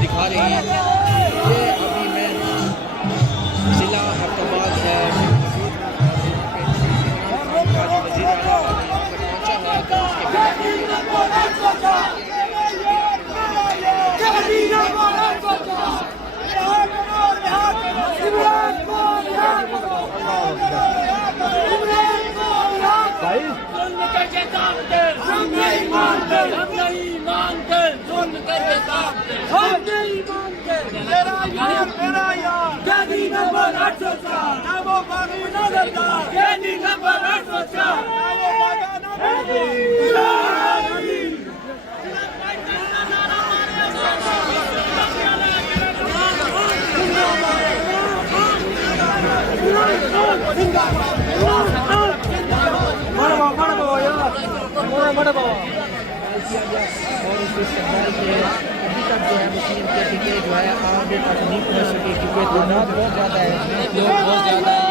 दिखा रहे हैं। ये अभी मैं जिला अहमदाबाद है और उसके इस्तेमाल से अभी तक जो है मुस्लिम के टिके जो है आगे तक नहीं पहुँच सके क्योंकि तादाद बहुत ज़्यादा है, लोग बहुत ज़्यादा है।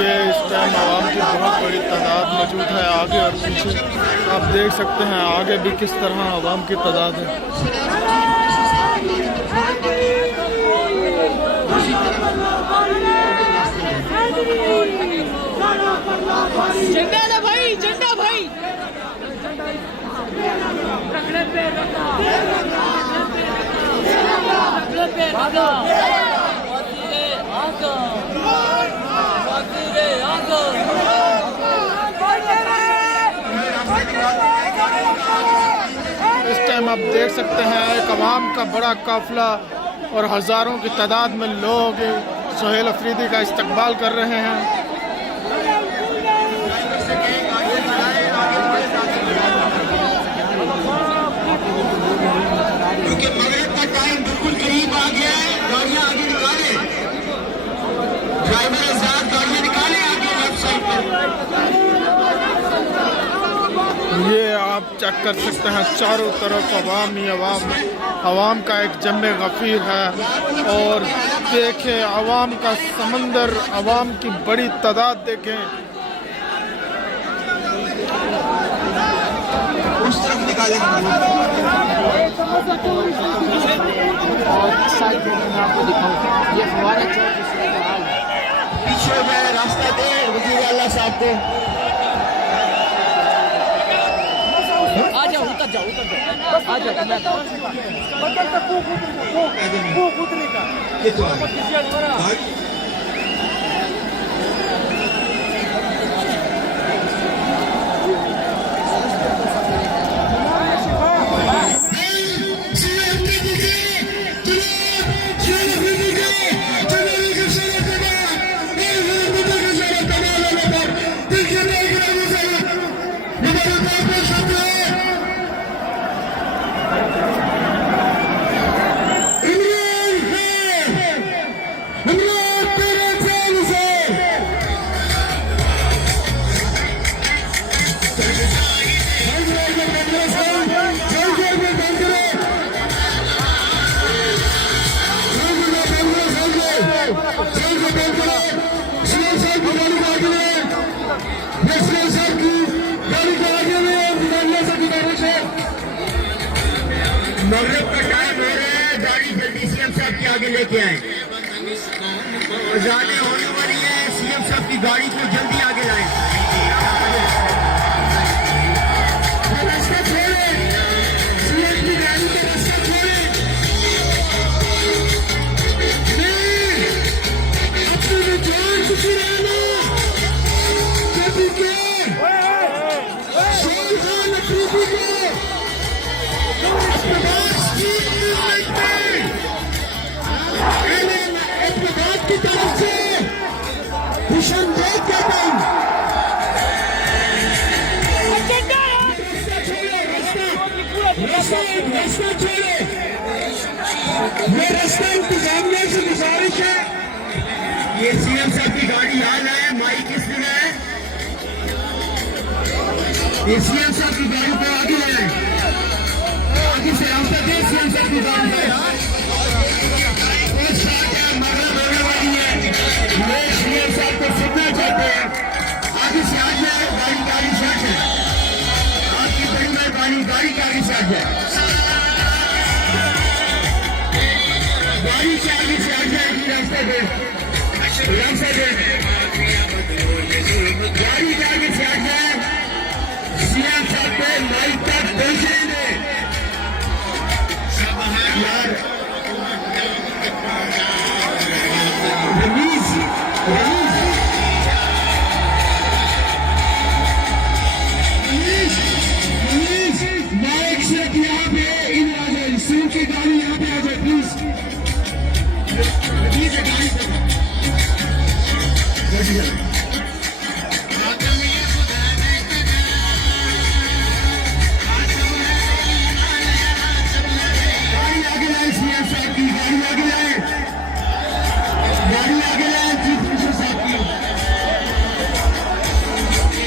ये इस टाइम आवाम की बहुत बड़ी तादाद मौजूद है आगे और पीछे। आप देख सकते हैं आगे भी किस तरह आवाम की तादाद है। झंडा ना भाई, झंडा भाई। इस टाइम आप देख सकते हैं एक अवाम का बड़ा काफिला और हज़ारों की तादाद में लोग सुहेल अफरीदी का इस्तकबाल कर रहे हैं। क्योंकि मगरिब का टाइम बिल्कुल करीब आ गया है। गाड़ियां आगे निकालें, ड्राइवर आजाद गाड़ियां निकालें आगे लेफ्ट साइड पर। ये आप चेक कर सकते हैं चारों तरफ अवाम ही अवाम का एक जम्मे गफीर है। और देखें अवाम का समंदर, अवाम की बड़ी तादाद देखें। उस तरफ निकालें। आपको दिखाऊं ये हमारा चौक पीछे में रास्ता दे वजीर आला साहब को। आ जाओ, उतर जाओ, उतर जाओ, आ जाओ। मगरिब का टाइम हो रहा है, गाड़ी जल्दी सीएम साहब के आगे लेके आए। अज़ानें होने वाली है, सीएम साहब की गाड़ी को जल्दी आगे लाएं। रास्ता छोड़े, सीएम की गाड़ी का रास्ता छोड़े। अपने में जान चुकी रहना कभी के शाहजहां अफरीदी को की तरफ से निशानदेह करता हूं। रास्ता छोड़ो, ये रास्ता इंतजामिया से गुजारिश है। ये सीएम साहब की गाड़ी यहाँ लाए, माइक किस जगह है? ये सीएम साहब की गाड़ी को आगे लाए। आगे से रास्ता दे सीएम साहब की गाड़ी है मगरब होने वाली है ये सीएम साहब को सुनना चाहते हैं आगे से आ जाए गाड़ी से आ जाए आपकी बड़ी मेहरबानी गाड़ी के आगे से आ जाए गाड़ी के आगे से आ जाएगी रास्ता दे गाड़ी के आगे से आ जाए सीएम साहब को माइक तक पहुंचने दें यार रमीज माइक से यहाँ पे इन आ जाए सीएम की गाड़ी यहाँ पे आ जाए प्लीज गाड़ी आगे लाए सीएम साहब की गाड़ी आगे लाए चीफ मिनिस्टर साहब की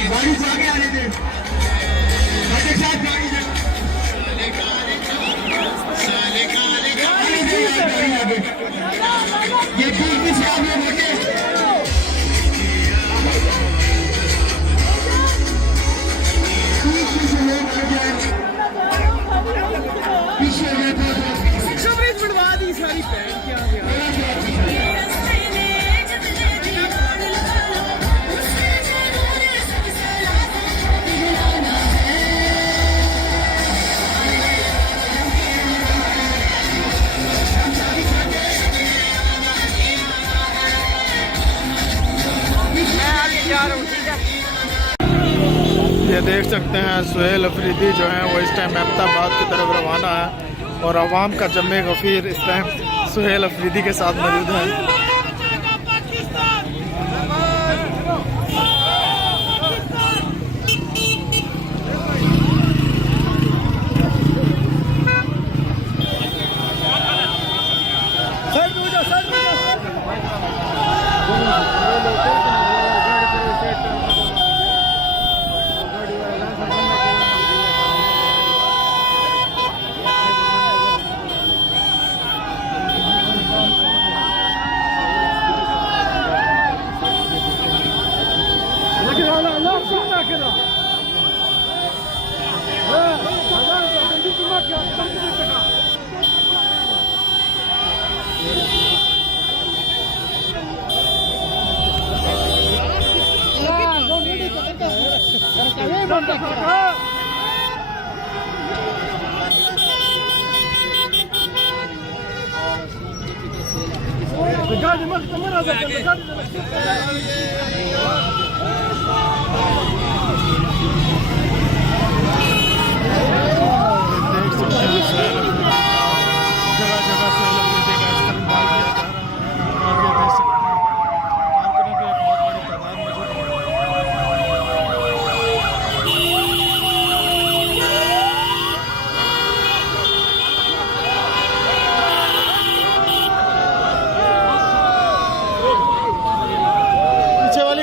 गाड़ी से आगे आने दें साहब गाड़ी आगे ये चीफ से आगे बढ़े शबरीज बढ़वा दी सारी पैंट क्या गया ये देख सकते हैं सुहेल अफरीदी जो हैं वो इस टाइम अहमदाबाद की तरफ रवाना है और आवाम का जम्मे गफ़ीर इस टाइम सुहेल अफरीदी के साथ मौजूद है।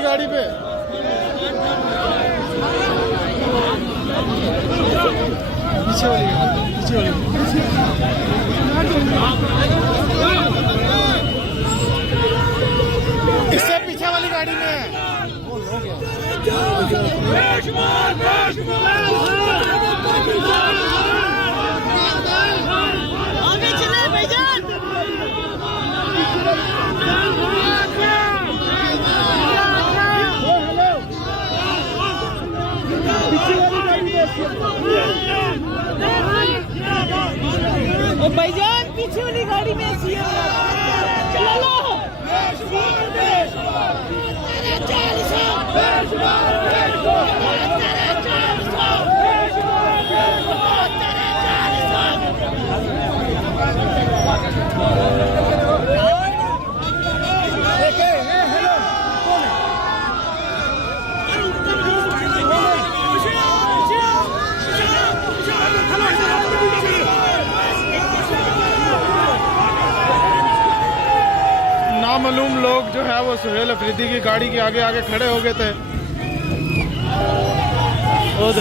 गाड़ी पे पीछे वाली इससे पीछे वाली गाड़ी में आगे चले भाईजान भाईजान पीछे वाली गाड़ी में चला लो नामालूम लोग जो है वो सुहेल अफरीदी की गाड़ी के आगे आगे खड़े हो गए थे। वो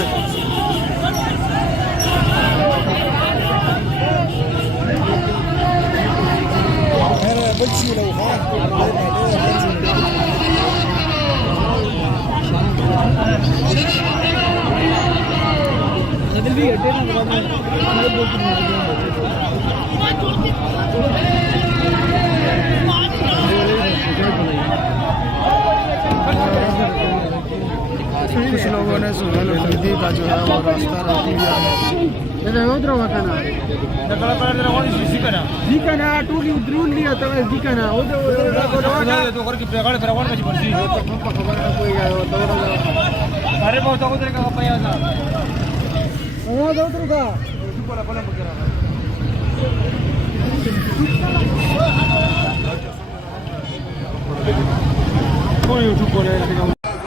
कुछ लोगों ने सुहेल खरीदी का जो है वो रास्ता रोक लिया है।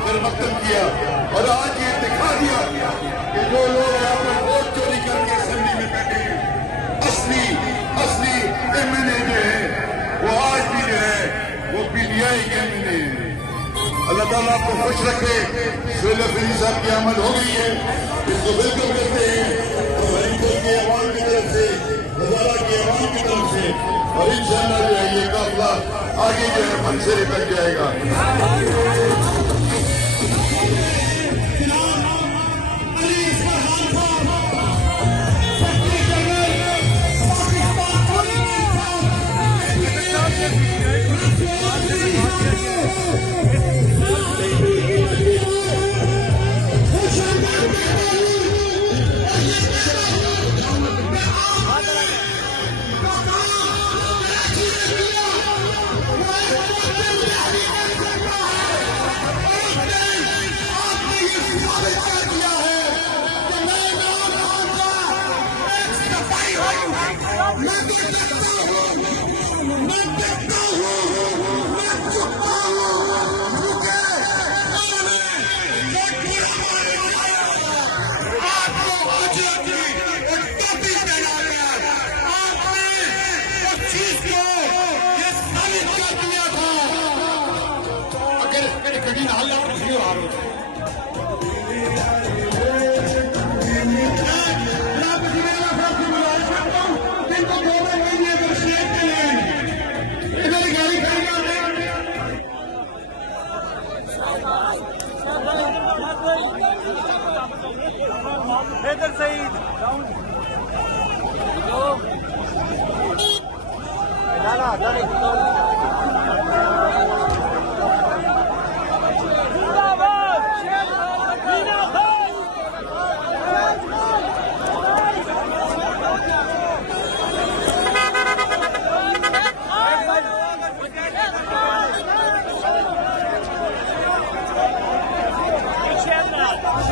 परिवर्तन किया और आज ये दिखा दिया कि जो लोग यहाँ पर वोट चोरी करके असेंबली में बैठे हैं, असली एमएनए जो है वो आज भी जो है वो पीटीआई के एमएनए है। अल्लाह ताला आपको खुश रखे। सुहेल अफरीदी साहब की आमद हो गई है, इसको वेलकम करते हैं और हरिपुर के अवाम की तरफ से, हजारा के अवाम की तरफ से, और इंशाअल्लाह जो है ये काफिला आगे जो है मंसिर तक जाएगा।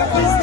Thank you.